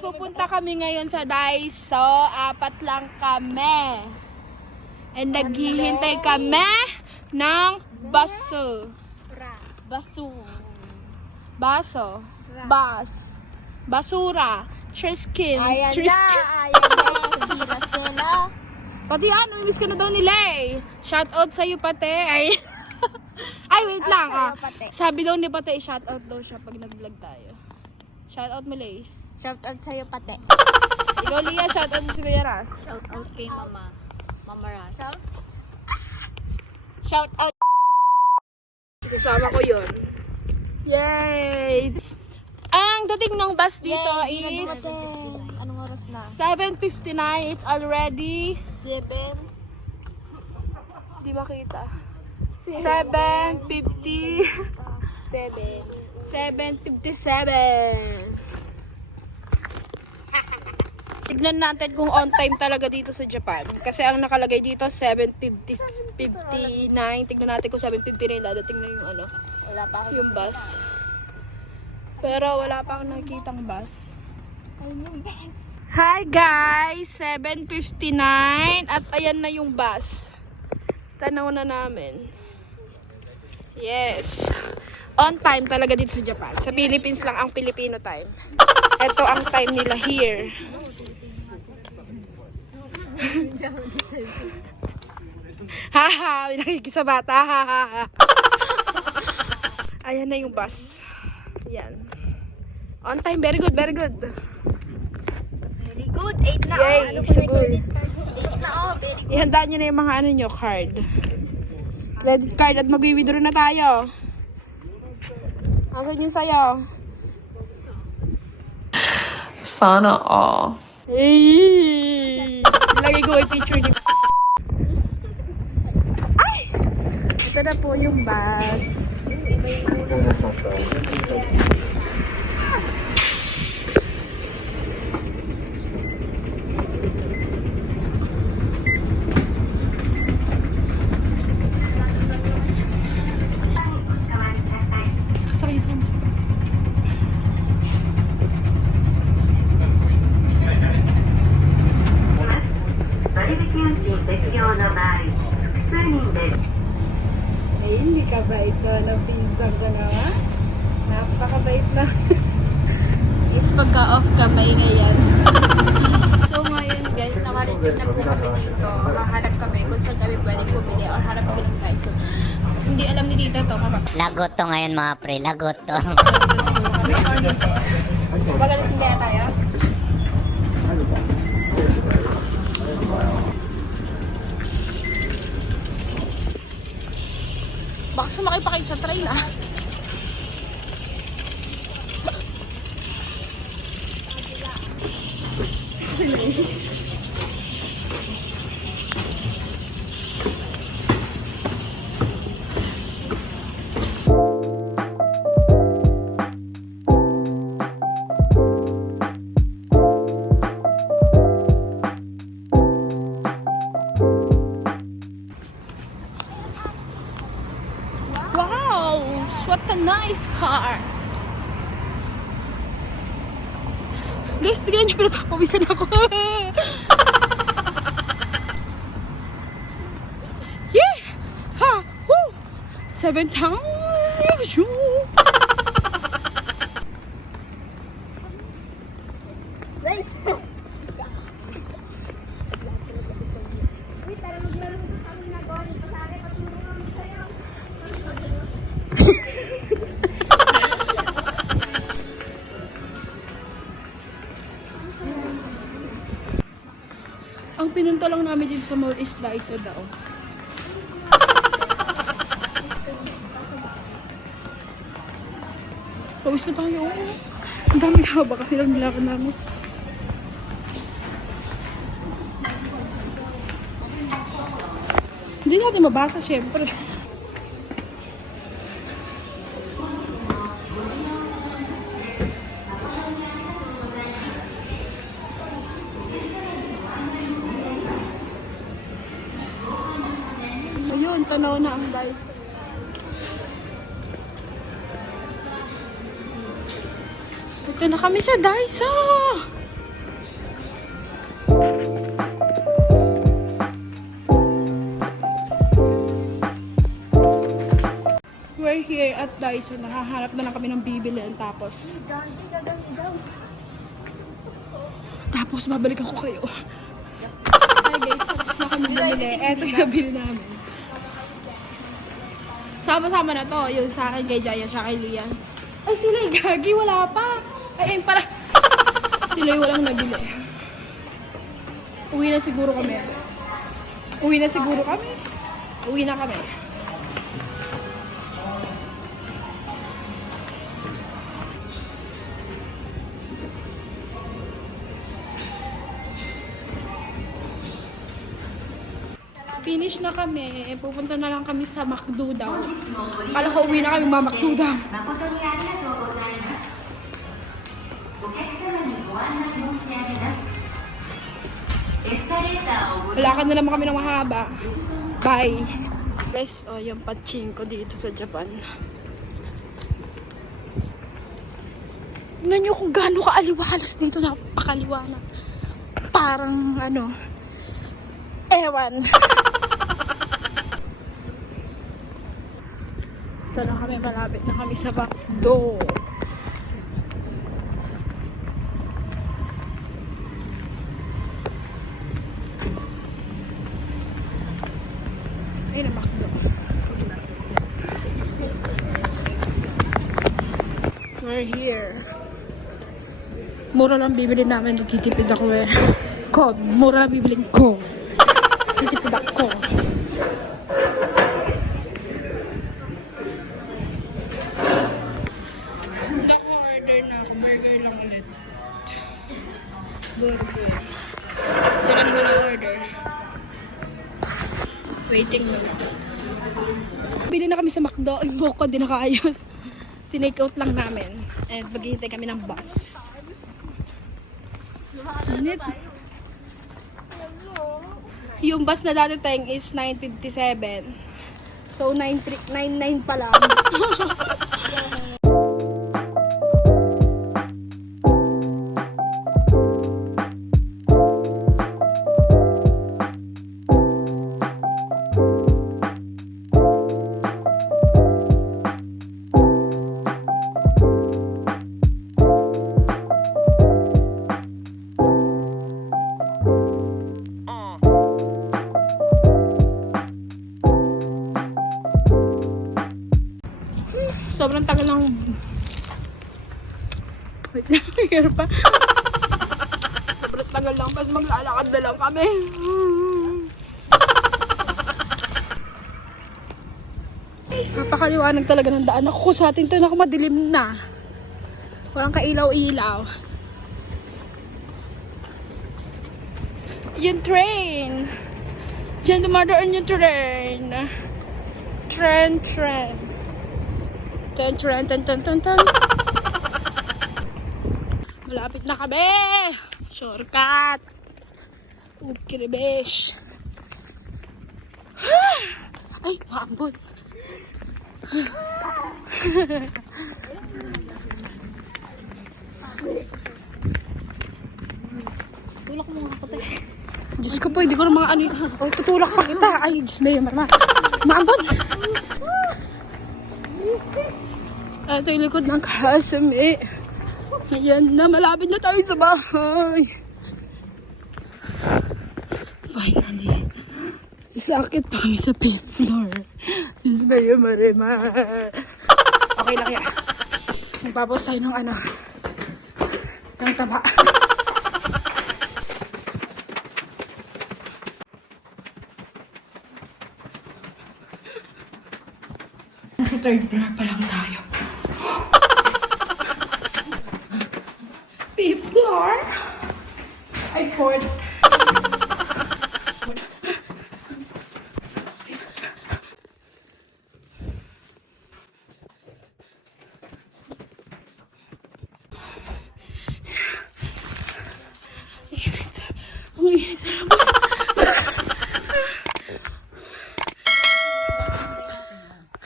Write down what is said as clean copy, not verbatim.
pupunta kami ngayon sa Daiso. 4 lang kami. And naghihintay kami ng baso. Baso. Baso. Bas. Basura. Triskin. Ayan Triskin. na. Ayan na. Sira sila. Pati miss ka na daw nila eh. Shoutout sa'yo pati. Ay, ay wait lang ah. Sabi daw ni Pate, shoutout daw siya pag nag-vlog tayo. Shoutout mo, Lay. Shoutout sa'yo, pate. Ikaw, Lia, shoutout mo si Kuya Ras. Shoutout kay Mama. Mama Ras. Shoutout. Kasama ko yun. Yay! Ang dating ng bus dito is Anong oras na? 7:59. It's already 7. di makita. 7:50. 7:57. Tignan natin kung on time talaga dito sa Japan. Kasi ang nakalagay dito 7:59. Tignan natin kung 7:59 dadating na yung Wala pa ako. yung bus. Pero wala pa akong nakikitang bus. Ayun yung best. Hi guys! 7:59 at ayan na yung bus. Tanaw na namin. Yes. On time talaga dito sa Japan. Sa Philippines lang ang Filipino time. Ito ang time nila here. Haha, may nakikisabata. Haha. Ayan na yung bus. Yan. On time, very good, very good. Very good. 8 na. Yay, so good. 8 na. Ihanda nyo na yung mga nyo, card. Credit card at mag-withdraw na tayo. Asan yun sa'yo? Sana all. Hey! Lagay ko yung picture ni Ay! Ito na po yung bus. Sakay po sa bus. Eh, hindi ka ba ito? Napinsan ka na nga? Napakabait na. Is pagka-off ka, maingay yan. So ngayon guys, nakarating na po kami dito. Hahanap kami kung saan kami pwedeng bumili or hanap kami ng Daiso. Kasi hindi alam ni Tita to. Lagot to ngayon mga pre, lagot to. Magalit niya tayo? Baka sumakay pa kayo sa train ah. Wow! What a nice car! Guys, tignan niyo, pinagpapawisan ako. Yeah! Ha! Woo! 7 times! Ang pinunta lang namin dito sa mall is Daiso daw. Pawis na tayo. Ang dami haba kasi lang nilakad namin. Hindi natin mabasa syempre. Ayun, tanaw na ang Daiso. Ito na kami sa Daiso! We're here at Dyson. Nakahanap na lang kami ng bibilihan. Tapos babalikan ko kayo. Hi guys, tapos na kami bumili. Eto yung nabili namin. Sama-sama na to. Yung sa akin kay Jaya siya kay Lian. Ay sila yung gagi, wala pa. Ay para. Sila yung walang nabili. Uwi na siguro kami. Uwi na kami. Finish na kami. Pupunta na lang kami sa McDo daw. Kala ko uwi na kami McDo daw. Lakad na naman kami ng mahaba. Bye. Guys, yung pachinko dito sa Japan. Tingnan nyo kung gaano kaaliwalas dito. Napakaliwanag. Parang ewan. Ito na kami, malapit na kami sa McDo. Ayun na McDo. We're here. Mura lang bibili namin, nagtitipid ako eh. Mura lang bibilin ko. Nagtitipid ako. Order na ako. Burger lang ulit. Burger. Sila na wala order. Waiting lang. Bili na kami sa McDo. Yung buhok ko di nakaayos. Tinake out lang namin. And maghihintay kami ng bus. Init. Yung bus na dadating is 9:57. So 9:99 pa lang. Sobrang tagal lang. Wait lang, here pa. Sobrang tagal lang, pas maglalakad na lang kami. Napakaliwanag talaga ng daan. Ako sa atin to, madilim na. Walang kailaw-ilaw. Yung train. Diyan dumadaan yung train. Train. Tan. Malapit na kami. Shortcut. Okay, besh. Ay, maambot. Tulak mo nga patay. Diyos ko po, hindi ko na mga ano. Oh, tutulak pa kita. Ay, Diyos may maambot. Ito yung likod ng Kasami. Ayan na, malapit na tayo sa bahay. Finally. Isakit pa kami sa 5th floor. Diyos ba yung marima? Okay lang yan. Magpapos tayo ng ng taba. Nasa 3rd floor pa lang tayo. 5th floor? Ay, 4th. Ang init sa labas.